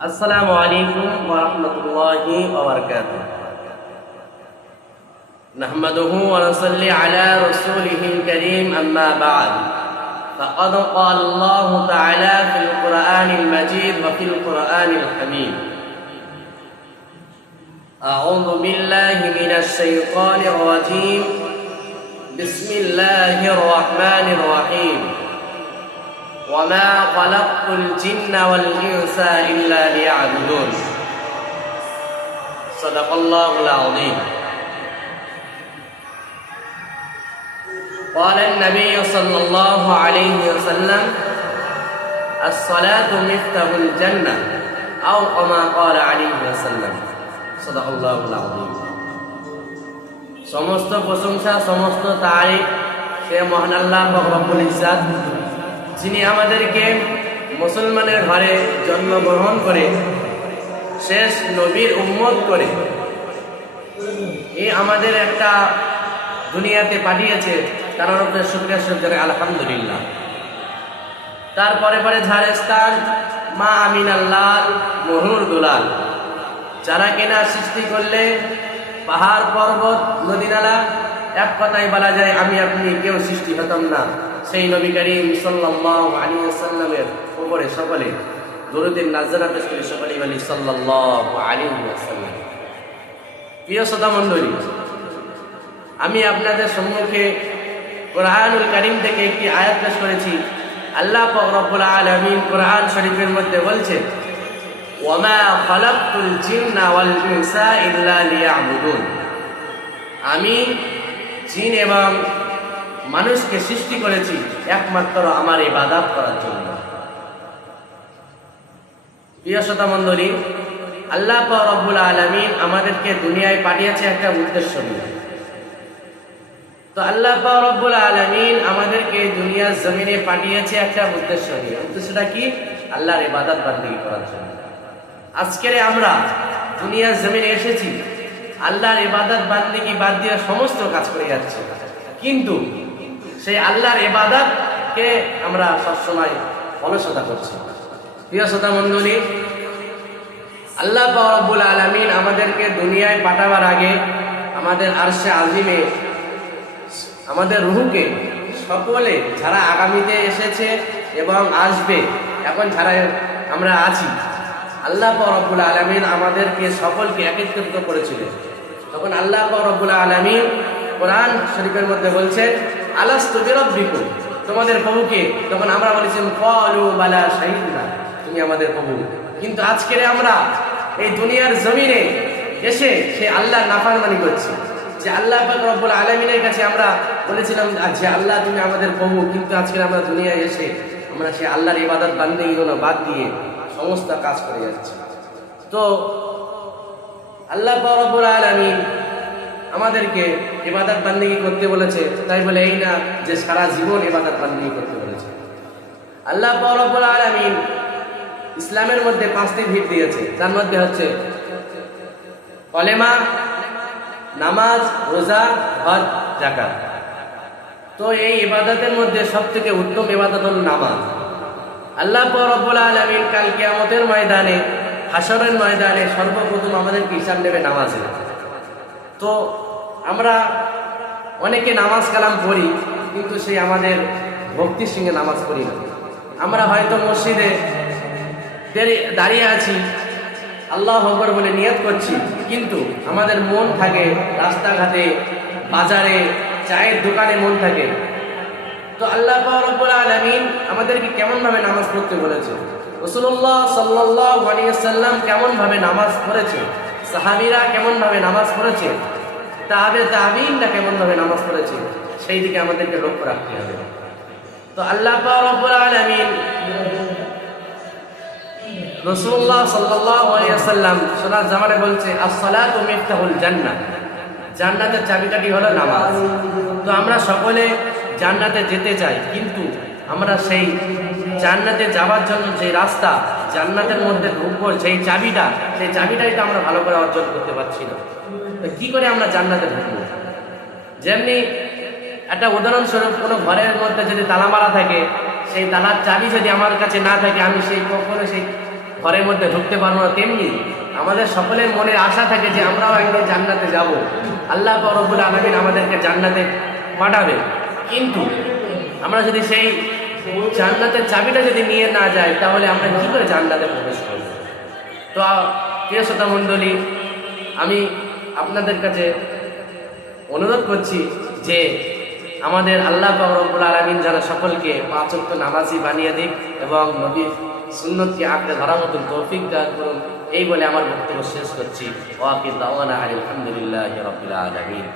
السلام عليكم ورحمة الله وبركاته. نحمده ونصلي على رسوله الكريم أما بعد. فقد قال الله تعالى في القرآن المجيد وفي القرآن الحميد: أعوذ بالله من الشيطان الرجيم. بسم الله الرحمن الرحيم. وما خلقت الجن والإنس إلا ليعبدون. صدق الله العظيم. قال النبي صلى الله عليه وسلم: الصلاة مفتاح الجنة أو كما قال عليه وسلم. صدق الله العظيم. সমস্ত প্রশংসা, সমস্ত তারিফ সে মহান আল্লাহ রব্বুল ইজ্জত, যিনি আমাদেরকে মুসলমানের ঘরে জন্মগ্রহণ করে শেষ নবীর উম্মত করে আমাদের একটা দুনিয়াতে পাঠিয়েছে। তার উপরে শুকরিয়া শরীফ জানাই আলহামদুলিল্লাহ। তারপরে পরে ঝাড়স্তান মা আমিনাল্লাহ মহুর দুলাল, যারা কিনা সৃষ্টি করলে পাহাড় পর্বত নদী নালা এক কথায় বলা যায় আমি আপনি কেউ সৃষ্টি হতাম না, সেই নবী করিম সাল্লাল্লাহু আলাইহি ওয়াসাল্লামের উপরে সকলে দরুদের নাজরা পেশ করে সকলে বলি সাল্লাল্লাহু আলাইহি ওয়াসাল্লাম। প্রিয় শ্রোতা মণ্ডলী, আমি আপনাদের সম্মুখে কোরআনুল কারীম থেকে একটি আয়াত পেশ করেছি। আল্লাহ পাক রব্বুল আলামিন কোরআন শরীফের মধ্যে বলছেন, ওয়ামা খালাকতুল জিন্না ওয়াল ইনসা ইল্লা লিয়াবুদুন। আমি জিন এবং মানুষকে সৃষ্টি করেছি একমাত্র আমার ইবাদত করার জন্য। প্রিয় শ্রোতা মণ্ডলী, আল্লাহ পাক রব্বুল আলামিন আমাদেরকে দুনিয়ায় পাঠিয়েছে একটা উদ্দেশ্য নিয়ে। তো আল্লাহ পাক রব্বুল আলামিন আমাদেরকে দুনিয়ার জমিনে পাঠিয়েছে একটা উদ্দেশ্য নিয়ে। উদ্দেশ্যটা কি? আল্লাহর ইবাদত বান্দেগী করার জন্য। আজকের আমরা দুনিয়ার জমিনে এসেছি আল্লাহর ইবাদত বান্দেগী বাদ দিয়ে সমস্ত কাজ করে যাচ্ছি, কিন্তু সেই আল্লাহর ইবাদতকে আমরা সবসময় অলসতা করছি। প্রিয় শ্রোতা মণ্ডলী, আল্লাহ পাক রব্বুল আলামিন আমাদেরকে দুনিয়ায় পাঠাবার আগে আমাদের আরশে আজিমে আমাদের রূহকে সকলে যারা আগামীতে এসেছে এবং আসবে, এখন যারা আমরা আছি, আল্লাহ পাক রব্বুল আলামিন আমাদেরকে সকলকে একত্রিত করেছিলেন। তখন আল্লাহ পাক রব্বুল আলামিন কোরআন শরীফের মধ্যে বলছেন, আলাস্তু বিরাব্বিকুম, তোমাদের প্রভুকে। তখন আমরা বলেছিলাম ক্বালু বালা শাহিদনা, তুমি আমাদের প্রভু। কিন্তু আজকের আমরা এই দুনিয়ার জমিনে এসে সে আল্লাহর নাফরমানি করছি। যে আল্লাহ পাক রব্বুল আলামিনের কাছে আমরা বলেছিলাম যে আল্লাহ তুমি আমাদের প্রভু, কিন্তু আজকে আমরা দুনিয়ায় এসে আমরা সে আল্লাহর ইবাদত বান্দেগীগুলো বাদ দিয়ে সমস্ত কাজ করে যাচ্ছি। তো আল্লাহ পাক রব্বুল আলামিন আমাদেরকে ইবাদত বান্দেগী করতে বলেছে, তাই বলে এই না যে সারা জীবন ইবাদত বান্দেগী করতে বলেছে। আল্লাহ পাক রব্বুল আলামিন ইসলামের মধ্যে 5টি ভিত দিয়েছে, তার মধ্যে হচ্ছে কলেমা, নামাজ, রোজা, হজ, যাকাত। তো এই ইবাদতের মধ্যে সবথেকে উত্তম ইবাদত হল নামাজ। আল্লাহ পাক রব্বুল আলামিন কাল কিয়ামতের ময়দানে, হাশরের ময়দানে সর্বপ্রথম আমাদেরকে হিসাব নেবে নামাজে। তো আমরা অনেকে নামাজ কালাম পড়ি, কিন্তু সেই আমাদের ভক্তির সঙ্গে নামাজ পড়ি না। আমরা হয়তো মসজিদে দাঁড়িয়ে আছি, আল্লাহু আকবার বলে নিয়ত করছি, কিন্তু আমাদের মন থাকে রাস্তাঘাটে, বাজারে, চায়ের দোকানে মন থাকে। তো আল্লাহ পাক রব্বুল আলামিন আমাদেরকে কেমনভাবে নামাজ পড়তে বলেছে, রাসূলুল্লাহ সাল্লাল্লাহু আলাইহি ওয়াসাল্লাম কেমনভাবে নামাজ পড়েছে, সাহাবীরা কেমনভাবে নামাজ পড়েছে, তাবিঈনরা কেমনভাবে নামাজ পড়েছে, সেই দিকে আমাদেরকে লক্ষ্য রাখতে হবে। তো আল্লাহ পাক রব্বুল আলামিন রাসূলুল্লাহ সাল্লাল্লাহু আলাইহি ওয়াসাল্লাম সোনার জামানে বলছে, as-সালাতু মিফতাহুল জান্নাহ, জান্নাতের চাবিকাঠি হলো নামাজ। তো আমরা সকলে জান্নাতে যেতে চাই, কিন্তু আমরা সেই জান্নাতে যাওয়ার জন্য যে রাস্তা, জান্নাতের মধ্যে ঢুকবো সেই চাবিটাই তো আমরা ভালো করে অর্জন করতে পারছি না। তো কি করে আমরা জান্নাতে ঢুকবো? যেমনি একটা উদাহরণস্বরূপ, কোনো ঘরের মধ্যে যদি তালা মারা থাকে, সেই তালার চাবি যদি আমার কাছে না থাকে, আমি সেই কখনো সেই ঘরের মধ্যে ঢুকতে পারবো না, তেমনি আমাদের সকলের মনের আশা থাকে যে আমরাও একদিন জান্নাতে যাব, আল্লাহ পাক রব্বুল আলামিন আমাদেরকে জান্নাতে পাঠাবে। কিন্তু আমরা যদি সেই জান্নাতের চাবিটা যদি নিয়ে না যাই, তাহলে আমরা কি করে জান্নাতে প্রবেশ করব? তো প্রিয় শ্রোতা মণ্ডলী, আমি আপনাদের কাছে অনুরোধ করছি যে আমাদের আল্লাহ পাক রব্বুল আলামিন যারা সকলকে 5 ওয়াক্ত নামাজি বানিয়ে দিক এবং নবীর সুন্নতকে আঁকড়ে ধরার মতন তৌফিক দান করুন। এই বলে আমার বক্তব্য শেষ করছি। ওয়া আখির দাওয়ানা আলহামদুলিল্লাহি রাব্বিল আলামিন।